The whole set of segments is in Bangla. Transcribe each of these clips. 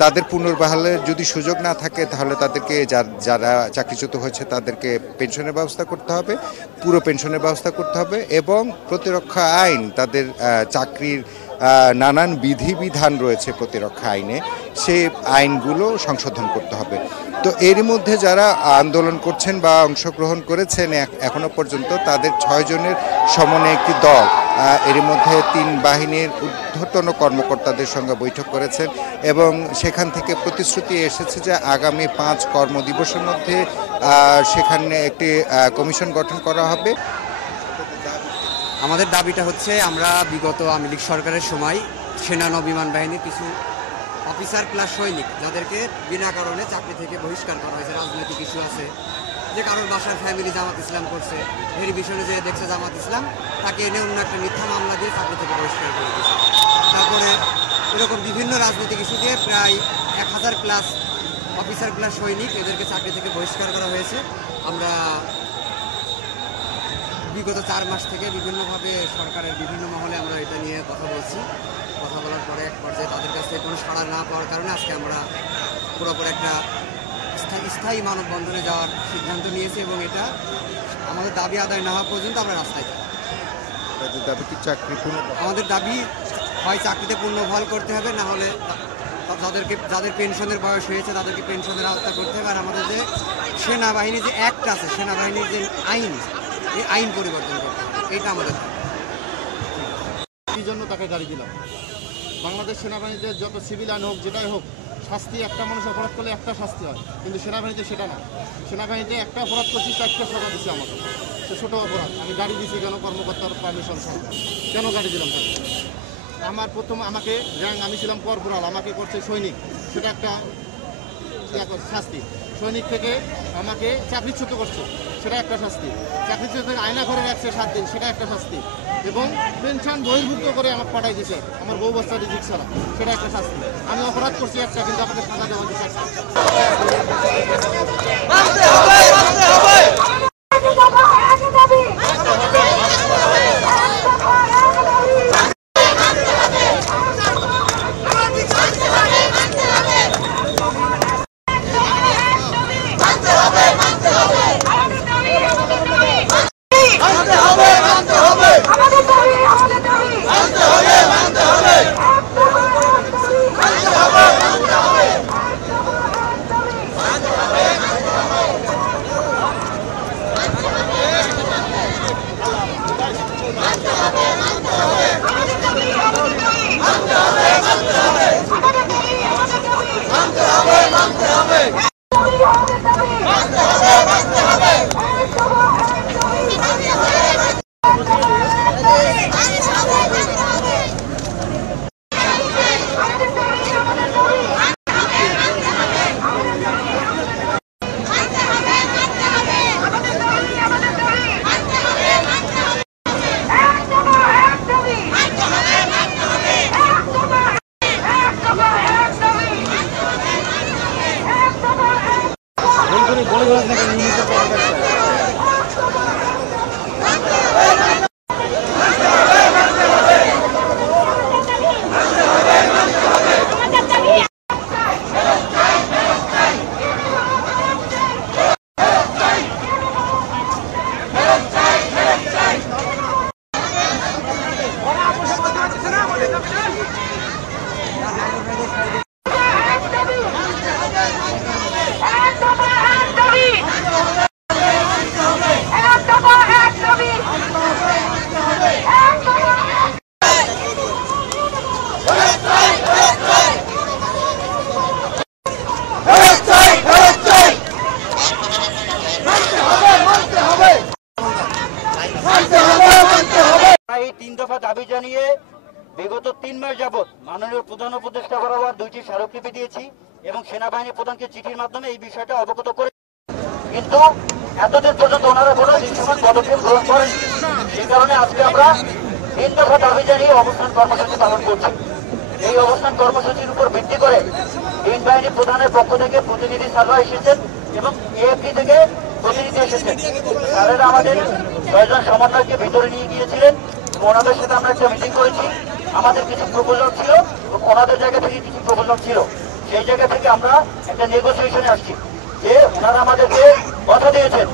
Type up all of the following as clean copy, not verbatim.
তাদের পুনর্বহালের যদি সুযোগ না থাকে তাহলে তাদেরকে যারা চাকরিচ্যুত হয়েছে তাদেরকে পেনশনের ব্যবস্থা করতে হবে, পুরো পেনশনের ব্যবস্থা করতে হবে এবং প্রতিরক্ষা আইন তাদের চাকরির নানান বিধিবিধান রয়েছে প্রতিরক্ষা আইনে, সেই আইনগুলো সংশোধন করতে হবে। তো এরই মধ্যে যারা আন্দোলন করছেন বা অংশগ্রহণ করেছেন এখনো পর্যন্ত তাদের 6 জনের সমন্বয়ে একটি দল এরই মধ্যে 3 বাহিনীর ঊর্ধ্বতন কর্মকর্তাদের সঙ্গে বৈঠক করেছেন এবং সেখান থেকে প্রতিশ্রুতি এসেছে যে আগামী 5 কর্মদিবসের মধ্যে সেখানে একটি কমিশন গঠন করা হবে। আমাদের দাবিটা হচ্ছে, আমরা বিগত আওয়ামী লীগ সরকারের সময় সেনা নৌবিমান বাহিনীর কিছু অফিসার প্লাস সৈনিক যাদেরকে বিনা কারণে চাকরি থেকে বহিষ্কার করা হয়েছে, রাজনৈতিক ইস্যু আছে, যে কারোর বাসার ফ্যামিলি জামাত ইসলাম করছে, ভেরিফিকেশনে যে দেখছে জামাত ইসলাম, তাকে এনে অন্য একটা মিথ্যা মামলা দিয়ে চাকরি থেকে বহিষ্কার করে দিয়েছে। তারপরে এরকম বিভিন্ন রাজনৈতিক ইস্যু দিয়ে প্রায় 1000 প্লাস অফিসার প্লাস সৈনিক এদেরকে চাকরি থেকে বহিষ্কার করা হয়েছে। আমরা বিগত 4 মাস থেকে বিভিন্নভাবে সরকারের বিভিন্ন মহলে আমরা এটা নিয়ে কথা বলছি। কথা বলার পরে এক পর্যায়ে তাদের কাছ থেকে কোনো সাড়া না পাওয়ার কারণে আজকে আমরা পুরোপুরি একটা স্থায়ী মানববন্ধনে যাওয়ার সিদ্ধান্ত নিয়েছি এবং এটা আমাদের দাবি আদায় না হওয়া পর্যন্ত আমরা রাস্তায় থাকি। আমাদের দাবি হয় চাকরিতে পুনর্বহাল করতে হবে, না হলে যাদের পেনশনের বয়স হয়েছে তাদেরকে পেনশনের আওতা করতে হবে। আর আমাদের যে সেনাবাহিনী যে অ্যাক্ট আছে, সেনাবাহিনীর যে আইন, এই আইন পরিবর্তন করতে হবে, এইটা আমাদের এই জন্য তাকে গাড়ি দিলাম। বাংলাদেশ সেনাবাহিনীতে যত সিভিল আইন হোক, যেটাই হোক, শাস্তি একটা মানুষ অপরাধ করলে একটা শাস্তি হয়, কিন্তু সেনাবাহিনীতে সেটা না। সেনাবাহিনীতে একটা অপরাধ করছি 4টা সাজা দিচ্ছে আমাকে, সে ছোটো অপরাধ। আমি গাড়ি দিয়েছি কেন? কর্মকর্তার পারমিশন সহ কেন গাড়ি দিলাম তাকে? আমার প্রথম আমাকে র্যাঙ্ক, আমি ছিলাম কর্পোরাল, আমাকে করছে সৈনিক, সেটা একটা শাস্তি। সৈনিক থেকে আমাকে চাকরিচ্যুত করছে, সেটা একটা শাস্তি। চাকরিচ্যুত থেকে আয়না ঘরে রাখছে 7 দিন, সেটা একটা শাস্তি। এবং পেনশন বহির্ভূত করে আমাকে পাঠাই দিয়েছে আমার বউ বাচ্চা রিজিক ছাড়া, সেটা একটা শাস্তি। আমি অপরাধ করছি একটা, কিন্তু আমাকে সাজা দেওয়া দিচ্ছে একটা। দাবি জানিয়ে বিগত 3 মাস যাবৎ মাননীয় প্রধান উপদেষ্টা বরাবর 2টি স্মারকলিপি দিয়েছি এবং সেনাবাহিনী প্রধানকে চিঠির মাধ্যমে এই বিষয়টা অবগত করে, কিন্তু এতদিন পর্যন্ত ওনারা কোনো দৃশ্যমান পদক্ষেপ গ্রহণ করেন। সেই কারণে আজকে আমরা 3 দফা দাবি জানিয়ে অবস্থান কর্মসূচি পালন করছি। এই অবস্থান কর্মসূচির উপর ভিত্তি করে 3 বাহিনী প্রধানের পক্ষ থেকে প্রতিনিধি সার্ভা এসেছেন এবং এএফপি থেকে প্রতিনিধি এসেছেন। তারা আমাদের 6 জন সমন্বয়কে ভিতরে নিয়ে গিয়েছিলেন। ওনাদের সাথে আমরা একটা মিটিং করেছি। আমাদের কিছু প্রপোজাল ছিল, ওনাদের জায়গা থেকে কিছু প্রপোজাল ছিল। সেই জায়গা থেকে আমরা একটা নেগোসিয়েশনে আসছি যে ওনারা আমাদেরকে কথা দিয়েছেন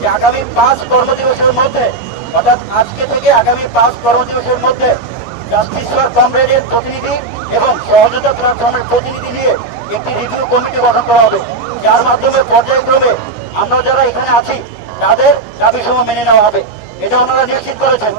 যে আগামী 5 কর্মদিবসের মধ্যে, অর্থাৎ আজকে থেকে আগামী 5 কর্মদিবসের মধ্যে জাস্টিস ফর কমরেডের প্রতিনিধি এবং সহযোগিতা প্ল্যাটফর্মের প্রতিনিধি নিয়ে একটি রিভিউ কমিটি গঠন করা হবে, যার মাধ্যমে পর্যায়ক্রমে আমরা যারা এখানে আছি তাদের দাবি সমূহ মেনে নেওয়া হবে। এটা ওনারা নিশ্চিত করেছেন।